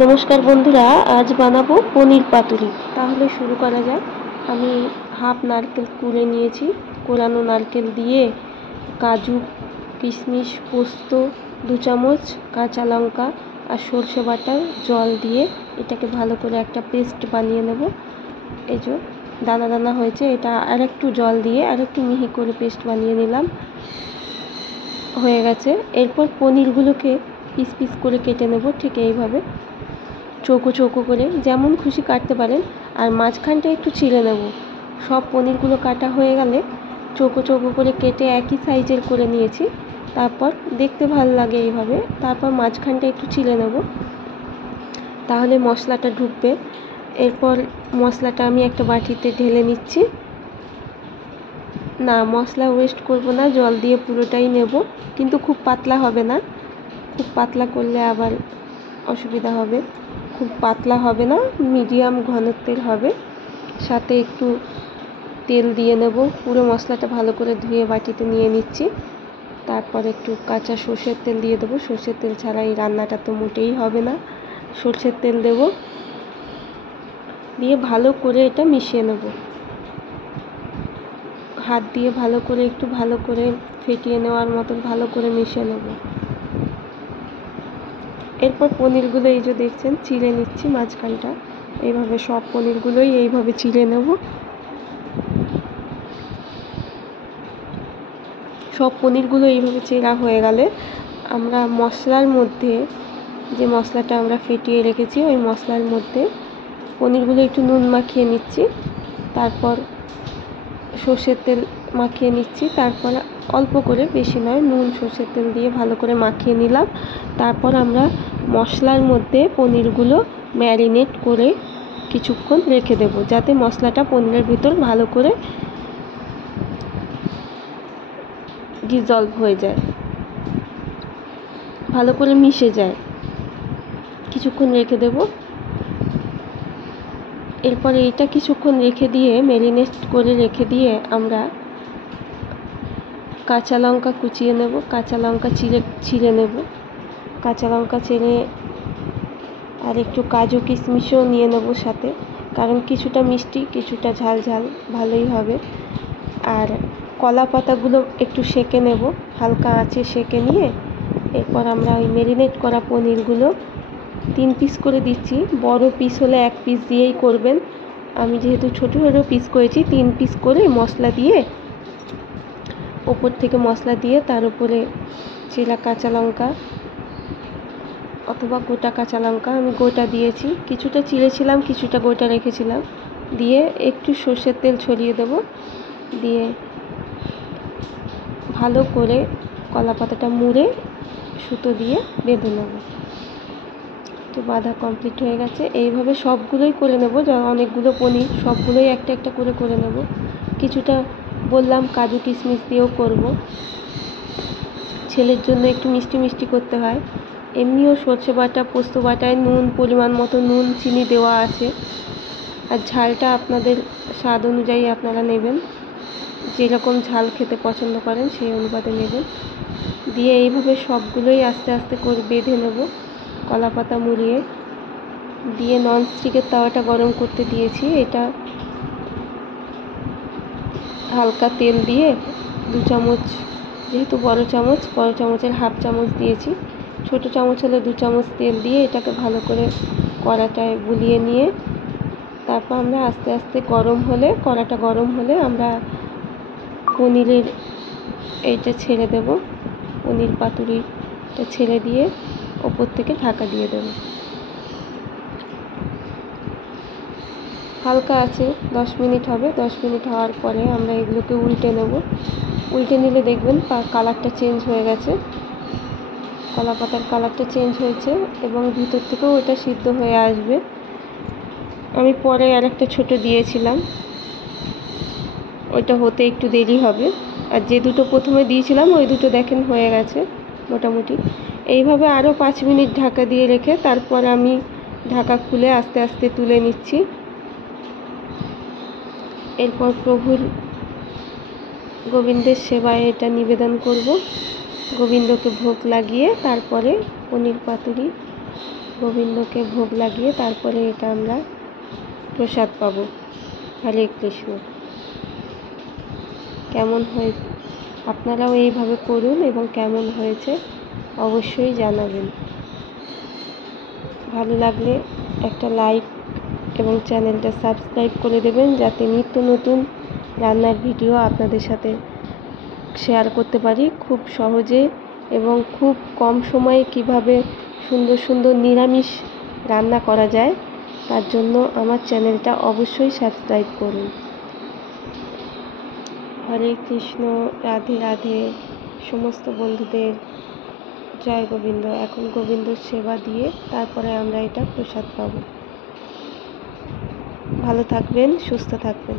নমস্কার বন্ধুরা, আজ বানাবো পনির পাতুরি। তাহলে শুরু করা যাক। আমি হাফ নারকেল কুড়ে নিয়েছি। কোরানো নারকেল দিয়ে কাজু, কিশমিশ, পোস্ত, 2 চামচ, কাঁচা লঙ্কা আর সর্ষে বাটা জল দিয়ে এটাকে ভালো করে একটা পেস্ট বানিয়ে নেব। এই যে দানা দানা হয়েছে, এটা আরেকটু জল দিয়ে আরেকটু মিহি করে পেস্ট বানিয়ে নিলাম। হয়ে গেছে। এরপর পনিরগুলোকে পিস পিস করে কেটে নেব, ঠিক এইভাবে চৌকো চৌকো করে, যেমন খুশি কাটতে পারেন। আর মাঝখানটা একটু ছিঁড়ে নেব। সব পনিরগুলো কাটা হয়ে গেলে চৌকো চৌকো করে কেটে একই সাইজের করে নিয়েছি। তারপর দেখতে ভালো লাগে এইভাবে। তারপর মাঝখানটা একটু ছিঁড়ে নেব, তাহলে মশলাটা ঢুকবে। এরপর মশলাটা আমি একটা বাটিতে ঢেলে নিচ্ছি। না, মশলা ওয়েস্ট করব না, জল দিয়ে পুরোটাই নেব, কিন্তু খুব পাতলা হবে না। খুব পাতলা করলে আবার অসুবিধা হবে। খুব পাতলা হবে না, মিডিয়াম ঘনত্বের হবে। সাথে একটু তেল দিয়ে নেব। পুরো মশলাটা ভালো করে ধুয়ে বাটিতে নিয়ে নিচ্ছি। তারপর একটু কাঁচা সর্ষের তেল দিয়ে দেবো। সর্ষের তেল ছাড়া এই রান্নাটা তো মোটেই হবে না। সর্ষের তেল দেব, দিয়ে ভালো করে এটা মিশিয়ে নেব। হাত দিয়ে ভালো করে একটু ভালো করে ফেটিয়ে নেওয়ার মতন ভালো করে মিশিয়ে নেব। এরপর পনিরগুলো এই যে দেখছেন চিড়ে নিচ্ছি মাঝখানটা। এইভাবে সব পনিরগুলোই এইভাবে চিড়ে নেব। সব পনিরগুলো এইভাবে চেরা হয়ে গেলে আমরা মশলার মধ্যে, যে মশলাটা আমরা ফেটিয়ে রেখেছি, ওই মশলার মধ্যে পনিরগুলো একটু নুন মাখিয়ে নিচ্ছি। তারপর সর্ষের তেল মাখিয়ে নিচ্ছি। তারপর অল্প করে, বেশি নয়, নুন সর্ষের তেল দিয়ে ভালো করে মাখিয়ে নিলাম। তারপর আমরা মশলার মধ্যে পনিরগুলো ম্যারিনেট করে কিছুক্ষণ রেখে দেব, যাতে মশলাটা পনিরের ভিতর ভালো করে ডিজলভ হয়ে যায়, ভালো করে মিশে যায়। কিছুক্ষণ রেখে দেব। এরপরে এইটা কিছুক্ষণ রেখে দিয়ে, ম্যারিনেট করে রেখে দিয়ে, আমরা কাঁচা লঙ্কা কুচিয়ে নেব। কাঁচা লঙ্কা ছিঁড়ে নেব। কাঁচা লঙ্কা ছিঁড়ে আর একটু কাজু কিশমিশও নিয়ে নেব সাথে, কারণ কিছুটা মিষ্টি কিছুটা ঝাল ঝাল ভালোই হবে। আর কলা পাতাগুলো একটু সেঁকে নেব, হালকা আঁচে সেঁকে নিয়ে। এরপর আমরা ওই ম্যারিনেট করা পনিরগুলো 3 পিস করে দিচ্ছি। বড় পিস হলে 1 পিস দিয়েই করবেন। আমি যেহেতু ছোটো ছোটো পিস করেছি, 3 পিস করে মশলা দিয়ে, ওপর থেকে মশলা দিয়ে, তার উপরে চেরা কাঁচা লঙ্কা অথবা গোটা কাঁচা লঙ্কা, আমি গোটা দিয়েছি, কিছুটা চিড়েছিলাম, কিছুটা গোটা রেখেছিলাম, দিয়ে একটু সর্ষের তেল ছড়িয়ে দেব। দিয়ে ভালো করে কলা পাতাটা মুড়ে সুতো দিয়ে বেঁধে নেব। তো বাঁধা কমপ্লিট হয়ে গেছে। এইভাবে সবগুলোই করে নেব। অনেকগুলো পনির, সবগুলোই একটা একটা করে করে নেব। কিছুটা বললাম কাজু কিশমিশ দিয়েও করব, ছেলের জন্য একটু মিষ্টি মিষ্টি করতে হয়। এমনিও সর্ষে বাটা, পোস্ত বাটায় নুন, পরিমাণ মতো নুন, চিনি দেওয়া আছে। আর ঝালটা আপনাদের স্বাদ অনুযায়ী আপনারা নেবেন, যেরকম ঝাল খেতে পছন্দ করেন সেই অনুপাতে নেবেন। দিয়ে এইভাবে সবগুলোই আস্তে আস্তে করে বেঁধে নেব, কলা পাতা মুড়িয়ে। দিয়ে ননস্টিকের তাওয়াটা গরম করতে দিয়েছি। এটা হালকা তেল দিয়ে 2 চামচ, যেহেতু বড় চামচের হাফ চামচ দিয়েছি, ছোটো চামচ হলে 2 চামচ তেল দিয়ে এটাকে ভালো করে কড়াটায় বুলিয়ে নিয়ে, তারপর আমরা আস্তে আস্তে কড়াটা গরম হলে আমরা পনিরের এইটা ছেড়ে দেব। পনির পাতুরিটা ছেড়ে দিয়ে ওপর থেকে ঢাকা দিয়ে দেব। হালকা আছে 10 মিনিট হবে। 10 মিনিট হওয়ার পরে আমরা এগুলোকে উল্টে নেব। উল্টে নিলে দেখবেন কালারটা চেঞ্জ হয়ে গেছে, কলা পাতার কালারটা চেঞ্জ হয়েছে, এবং ভিতর থেকেও ওটা সিদ্ধ হয়ে আসবে। আমি পরে আরেকটা ছোটো দিয়েছিলাম, ওইটা হতে একটু দেরি হবে। আর যে দুটো প্রথমে দিয়েছিলাম ওই দুটো দেখেন হয়ে গেছে মোটামুটি। এইভাবে আরও 5 মিনিট ঢাকা দিয়ে রেখে তারপর আমি ঢাকা খুলে আস্তে আস্তে তুলে নিচ্ছি। এরপর প্রভুর গোবিন্দের সেবায় এটা নিবেদন করব। গোবিন্দকে ভোগ লাগিয়ে তারপরে পনির পাতুরি গোবিন্দকে ভোগ লাগিয়ে তারপরে এটা আমরা প্রসাদ পাবো। হরে কৃষ্ণ। কেমন হয়ে আপনারাও এইভাবে করুন এবং কেমন হয়েছে অবশ্যই জানাবেন। ভালো লাগলে একটা লাইক এবং চ্যানেলটা সাবস্ক্রাইব করে দেবেন, যাতে নিত্য নতুন রান্নার ভিডিও আপনাদের সাথে শেয়ার করতে পারি খুব সহজে এবং খুব কম সময়ে কিভাবে সুন্দর সুন্দর নিরামিষ রান্না করা যায়, তার জন্য আমার চ্যানেলটা অবশ্যই সাবস্ক্রাইব করুন। হরে কৃষ্ণ। রাধে রাধে। সমস্ত বন্ধুদের জয় গোবিন্দ। এখন গোবিন্দর সেবা দিয়ে তারপরে আমরা এটা প্রসাদ পাবো। ভালো থাকবেন, সুস্থ থাকবেন।